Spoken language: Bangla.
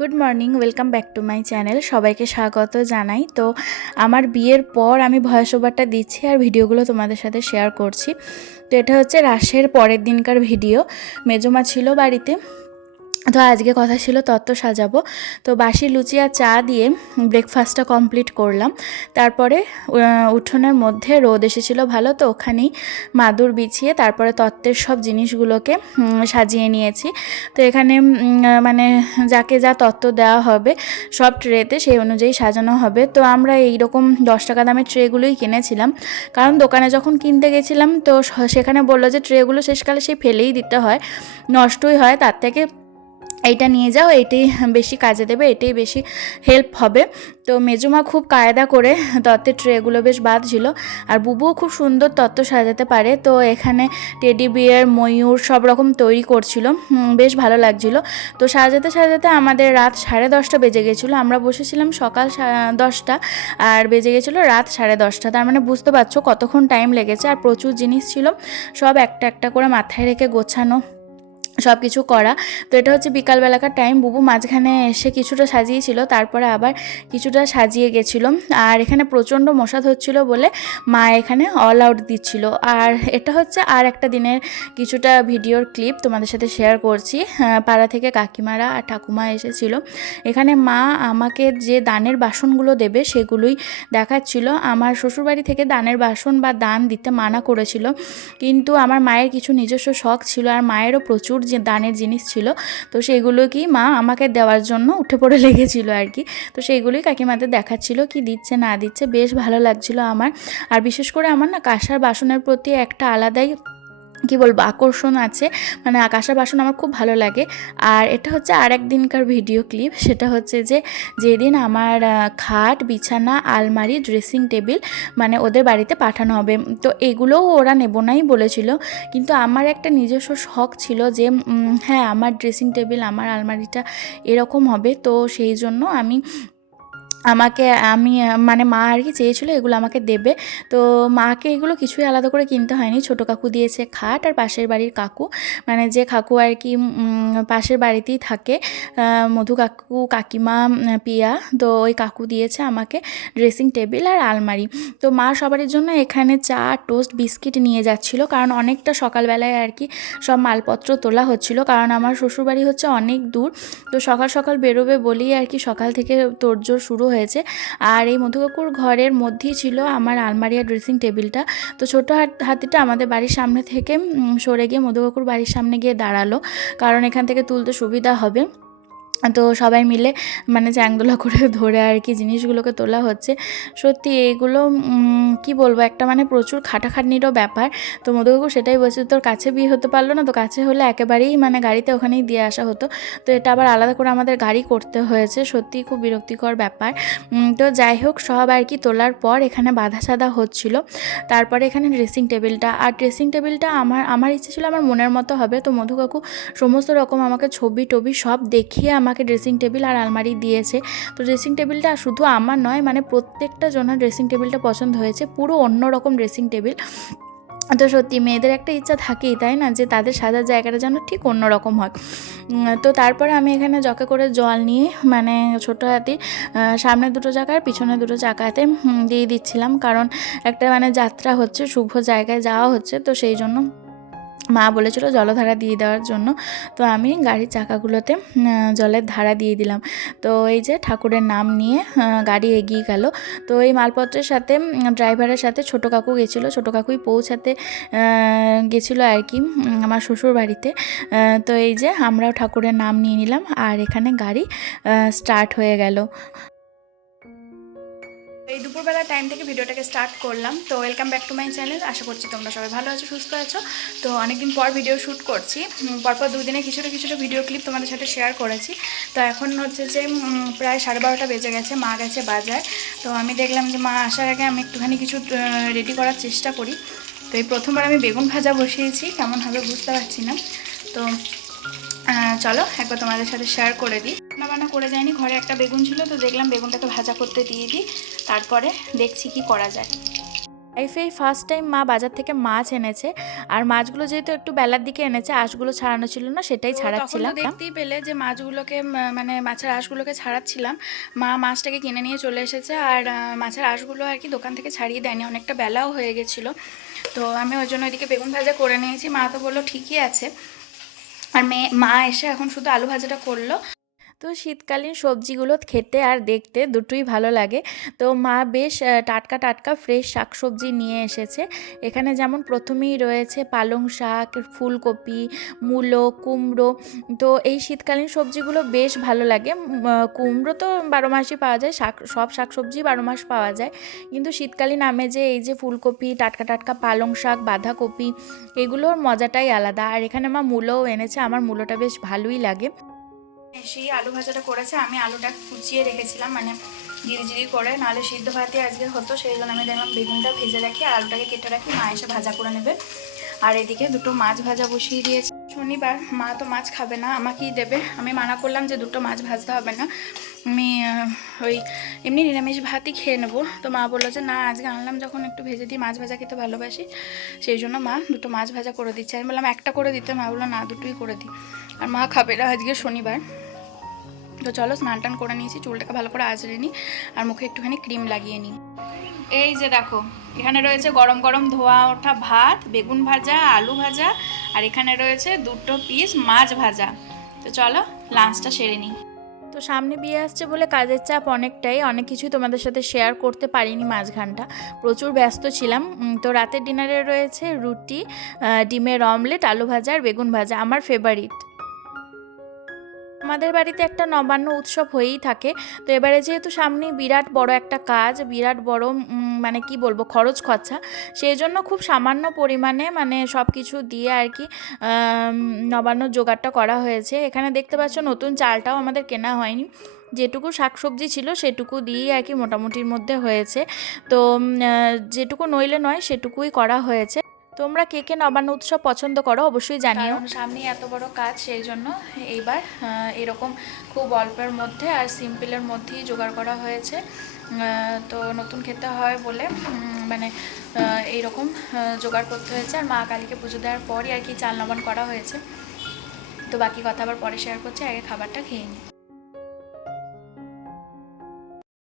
Good morning, welcome back to my channel. সবাইকে স্বাগত জানাই। তো আমার বিয়ের পর আমি ভয়েস ওভারটা দিচ্ছি আর ভিডিওগুলো তোমাদের সাথে শেয়ার করছি। তো এটা হচ্ছে রাসের পরের দিনকার ভিডিও। মেজমা ছিল বাড়িতে, তো আজকে কথা ছিল তত্ত্ব সাজাবো। তো বাসি লুচি আর চা দিয়ে ব্রেকফাস্টটা কমপ্লিট করলাম। তারপরে উঠোনের মধ্যে রোদ এসেছিলো ভালো, তো ওখানেই মাদুর বিছিয়ে তারপরে তত্ত্বের সব জিনিসগুলোকে সাজিয়ে নিয়েছি। তো এখানে মানে যাকে যা তত্ত্ব দেওয়া হবে সব ট্রেতে সেই অনুযায়ী সাজানো হবে। তো আমরা এইরকম 10 টাকা দামের ট্রেগুলোই কিনেছিলাম, কারণ দোকানে যখন কিনতে গেছিলাম তো সেখানে বললো যে ট্রেগুলো শেষকালে সেই ফেলেই দিতে হয়, নষ্টই হয়, তার থেকে এইটা নিয়ে যাও, এইটাই বেশি কাজে দেবে, এটাই বেশি হেল্প হবে। তো মেজমা খুব কায়দা করে তত্ত্বের ট্রেগুলো বেশ বাঁধছিল, আর বুবুও খুব সুন্দর তত্ত্ব সাজাতে পারে। তো এখানে টেডি বিয়ার, ময়ূর সব রকম তৈরি করছিল, বেশ ভালো লাগছিল। তো সাজাতে সাজাতে আমাদের রাত 10:30 বেজে গেছিলো। আমরা বসেছিলাম সকাল 10টা আর বেজে গেছিলো রাত 10:30। তার মানে বুঝতে পারছো কতক্ষণ টাইম লেগেছে। আর প্রচুর জিনিস ছিল, সব একটা একটা করে মাথায় রেখে গোছানো, সব কিছু করা। তো এটা হচ্ছে বিকালবেলাকার টাইম। বুবু মাঝখানে এসে কিছুটা সাজিয়েছিল, তারপরে আবার কিছুটা সাজিয়ে গেছিলো। আর এখানে প্রচণ্ড মশা ধরছিল বলে মা এখানে অল আউট দিচ্ছিল। আর এটা হচ্ছে আর একটা দিনের কিছুটা ভিডিওর ক্লিপ তোমাদের সাথে শেয়ার করছি। পাড়া থেকে কাকিমারা আর ঠাকুমা এসেছিলো। এখানে মা আমাকে যে দানের বাসনগুলো দেবে সেগুলোই দেখাচ্ছিল। আমার শ্বশুরবাড়ি থেকে দানের বাসন বা দান দিতে মানা করেছিল, কিন্তু আমার মায়ের কিছু নিজস্ব শখ ছিল আর মায়েরও প্রচুর যে দানের জিনিস ছিল, তো সেগুলো কি মা আমাকে দেওয়ার জন্য উঠে পড়ে লেগেছিল আর কি। তো সেইগুলোই কাকিমাদের দেখাচ্ছিল, কি দিচ্ছে না দিচ্ছে, বেশ ভালো লাগছিল আমার। আর বিশেষ করে আমার না কাঁসার বাসনের প্রতি একটা আলাদাই কি বলবো আকর্ষণ আছে, মানে কাঁসার বাসন আমার খুব ভালো লাগে। আর এটা হচ্ছে আর একদিনকার ভিডিও ক্লিপ। সেটা হচ্ছে যে যেদিন আমার খাট, বিছানা, আলমারি, ড্রেসিং টেবিল মানে ওদের বাড়িতে পাঠানো হবে। তো এগুলোও ওরা নেব নাই বলেছিল, কিন্তু আমার একটা নিজস্ব শখ ছিল যে হ্যাঁ আমার ড্রেসিং টেবিল, আমার আলমারিটা এরকম হবে। তো সেই জন্য আমি মানে মা আর কি চেয়েছিল এগুলো আমাকে দেবে। তো মাকে এগুলো কিছুই আলাদা করে কিনতে হয়নি। ছোটো কাকু দিয়েছে খাট, আর পাশের বাড়ির কাকু, মানে যে কাকু আর কি পাশের বাড়িতেই থাকে, মধু কাকু, কাকিমা, পিয়া, তো ওই কাকু দিয়েছে আমাকে ড্রেসিং টেবিল আর আলমারি। তো মা সবারই জন্য এখানে চা, টোস্ট, বিস্কিট নিয়ে যাচ্ছিলো, কারণ অনেকটা সকালবেলায় আর কি সব মালপত্র তোলা হচ্ছিলো, কারণ আমার শ্বশুরবাড়ি হচ্ছে অনেক দূর। তো সকাল সকাল বেরোবে বলেই আর কি সকাল থেকে তোড়জোড় শুরু হয়েছে। আর এই মধুকাকুর ঘরের মধ্যেই ছিল আমার আলমারি আর ড্রেসিং টেবিলটা। তো ছোটো হাতিটা আমাদের বাড়ির সামনে থেকে সরে গিয়ে মধুকাকুর বাড়ির সামনে গিয়ে দাঁড়ালো, কারণ এখান থেকে তুলতে সুবিধা হবে। তো সবাই মিলে মানে চ্যাংদোলা করে ধরে আর কি জিনিসগুলোকে তোলা হচ্ছে। সত্যি এগুলো কি বলবো, একটা মানে প্রচুর খাটাখাটনিরও ব্যাপার। তো মধুকাকু সেটাই বলছে, তোর কাছে বিয়ে হতে পারলো না, তো কাছে হলে একেবারেই মানে গাড়িতে ওখানেই দিয়ে আসা হতো। তো এটা আবার আলাদা করে আমাদের গাড়ি করতে হয়েছে, সত্যিই খুব বিরক্তিকর ব্যাপার। তো যাই হোক, সব আর কি তোলার পর এখানে বাঁধা সাধা হচ্ছিল। তারপরে এখানে ড্রেসিং টেবিলটা আমার ইচ্ছে ছিল আমার মনের মতো হবে। তো মধুকাকু সমস্ত রকম আমাকে ছবি টবি সব দেখিয়ে আমাকে ড্রেসিং টেবিল আর আলমারি দিয়েছে। তো ড্রেসিং টেবিলটা শুধু আমার নয়, মানে প্রত্যেকটা জনের ড্রেসিং টেবিলটা পছন্দ হয়েছে, পুরো অন্য রকম ড্রেসিং টেবিল। তো সত্যি মেয়েদের একটা ইচ্ছা থাকেই, তাই না, যে তাদের সাজার জায়গাটা যেন ঠিক অন্য রকম হয়। তো তারপরে আমি এখানে জকে করে জল নিয়ে মানে ছোটো হাতির সামনে দুটো চাকা আর পিছনে দুটো চাকাতে দিয়ে দিচ্ছিলাম, কারণ একটা মানে যাত্রা হচ্ছে, শুভ জায়গায় যাওয়া হচ্ছে, তো সেই জন্য মা বলেছিল জলধারা দিয়ে দেওয়ার জন্য। তো আমি গাড়ির চাকাগুলোতে জলের ধারা দিয়ে দিলাম। তো এই যে ঠাকুরের নাম নিয়ে গাড়ি এগিয়ে গেল। তো এই মালপত্রের সাথে ড্রাইভারের সাথে ছোটো কাকু গেছিলো, ছোটো কাকুই পৌঁছাতে গেছিলো আর কি আমার শ্বশুর বাড়িতে। তো এই যে আমরাও ঠাকুরের নাম নিয়ে নিলাম, আর এখানে গাড়ি স্টার্ট হয়ে গেল। এই দুপুরবেলা টাইম থেকে ভিডিওটাকে স্টার্ট করলাম। তো welcome back to my channel. আশা করছি তোমরা সবাই ভালো আছো, সুস্থ আছো। তো অনেকদিন পর ভিডিও শ্যুট করছি, পরপর দুদিনে কিছুটা ভিডিও ক্লিপ তোমাদের সাথে শেয়ার করেছি। তো এখন হচ্ছে যে প্রায় 12:30 বেজে গেছে, মা গেছে বাজার। তো আমি দেখলাম যে মা আসার আগে আমি একটুখানি কিছু রেডি করার চেষ্টা করি। তো এই প্রথমবার আমি বেগুন ভাজা বসিয়েছি, কেমন হবে বুঝতে পারছি না। তো চলো একবার তোমাদের সাথে শেয়ার করে দিই। রান্না করে যায়নি, ঘরে একটা বেগুন ছিল, তো দেখলাম বেগুনটাকে ভাজা করতে দিয়ে দিই, তারপরে দেখছি কি করা যায়। লাইফে এই ফার্স্ট টাইম মা বাজার থেকে মাছ এনেছে, আর মাছগুলো যেহেতু একটু বেলার দিকে এনেছে, আঁশগুলো ছাড়ানো ছিল না, সেটাই ছাড়াচ্ছিলাম। দেখতেই পেলে যে মাছগুলোকে মানে মাছের আঁশগুলোকে ছাড়াচ্ছিলাম। মা মাছটাকে কিনে নিয়ে চলে এসেছে, আর মাছের আঁশগুলো আর কি দোকান থেকে ছাড়িয়ে দেয়নি, অনেকটা বেলাও হয়ে গেছিলো। তো আমি ওই জন্য ওইদিকে বেগুন ভাজা করে নিয়েছি। মা তো বললো ঠিকই আছে, আর মা এসে এখন শুধু আলু ভাজাটা করলো। তো শীতকালীন সবজিগুলো খেতে আর দেখতে দুটোই ভালো লাগে। তো মা বেশ টাটকা টাটকা ফ্রেশ শাকসবজি নিয়ে এসেছে। এখানে যেমন প্রথমেই রয়েছে পালং শাক, ফুলকপি, মূলো, কুমড়ো। তো এই শীতকালীন সবজিগুলো বেশ ভালো লাগে। কুমড়ো তো 12 মাসই পাওয়া যায়, সব শাকসবজি 12 মাস পাওয়া যায়, কিন্তু শীতকালীন আমেজে এই যে ফুলকপি, টাটকা টাটকা পালং শাক, বাঁধাকপি, এগুলোর মজাটাই আলাদা। আর এখানে মা মূলোও এনেছে, আমার মূলোটা বেশ ভালোই লাগে। সেই আলু ভাজাটা করেছে, আমি আলুটা কুচিয়ে রেখেছিলাম মানে জিরি করে, নাহলে সিদ্ধ ভাতই আজকে হতো, সেই জন্য আমি দেখলাম বেগুনটা ভেজে রাখি আর আলুটাকে কেটে রাখি, মা এসে ভাজা করে নেবে। আর এদিকে দুটো মাছ ভাজা বসিয়ে দিয়েছি। শনিবার মা তো মাছ খাবে না, আমাকেই দেবে। আমি মানা করলাম যে দুটো মাছ ভাজতে হবে না, আমি ওই এমনি নিরামিষ ভাতই খেয়ে নেবো। তো মা বললো যে না, আজকে আনলাম যখন একটু ভেজে দিই, মাছ ভাজা খেতে ভালোবাসি, সেই জন্য মা দুটো মাছ ভাজা করে দিচ্ছে। আমি বললাম একটা করে দিতে, মা বললো না দুটোই করে দিই। আর মা খাবে না, আজকে শনিবার। তো চলো স্নান টান করে নিয়েছি, চুলটাকে ভালো করে আঁচড়ে নিই আর মুখে একটুখানি ক্রিম লাগিয়ে নিই। এই যে দেখো, এখানে রয়েছে গরম গরম ধোয়া ওঠা ভাত, বেগুন ভাজা, আলু ভাজা, আর এখানে রয়েছে দুটো পিস মাছ ভাজা। তো চলো লাঞ্চটা সেরে নিই। তো সামনে বিয়ে আসছে বলে কাজের চাপ অনেকটাই, অনেক কিছুই তোমাদের সাথে শেয়ার করতে পারিনি মাঝখানটা, প্রচুর ব্যস্ত ছিলাম। তো রাতের ডিনারে রয়েছে রুটি, ডিমের অমলেট, আলু ভাজা আর বেগুন ভাজা, আমার ফেভারিট। আমাদের বাড়িতে একটা নবান্ন উৎসব হয়েই থাকে। তো এবারে যেহেতু সামনে বিরাট বড় একটা কাজ, বিরাট বড় মানে কি বলবো খরচ খরচা, সেই জন্য খুব সামান্য পরিমাণে মানে সব কিছু দিয়ে আর কি নবান্ন জোগাড়টা করা হয়েছে। এখানে দেখতে পাচ্ছ নতুন চালটাও আমাদের কেনা হয়নি, যেটুকু শাকসবজি ছিল সেটুকু দিয়েই আর কি মোটামুটির মধ্যে হয়েছে। তো যেটুকু নইলে নয় সেটুকুই করা হয়েছে। তোমরা কে কে নবান্ন উৎসব পছন্দ করো অবশ্যই জানিও। সামনে এত বড় কাজ, সেই জন্য এইবার এরকম খুব অল্পের মধ্যে আর সিম্পলের মধ্যেই জোগাড় করা হয়েছে। তো নতুন খেতে হয় বলে মানে এইরকম জোগাড় করতে হয়েছে। আর মা কালীকে পুজো দেওয়ার পরই আর কি চাল নবান করা হয়েছে। তো বাকি কথা আবার পরে শেয়ার করছি, আগে খাবারটা খেয়ে নিই।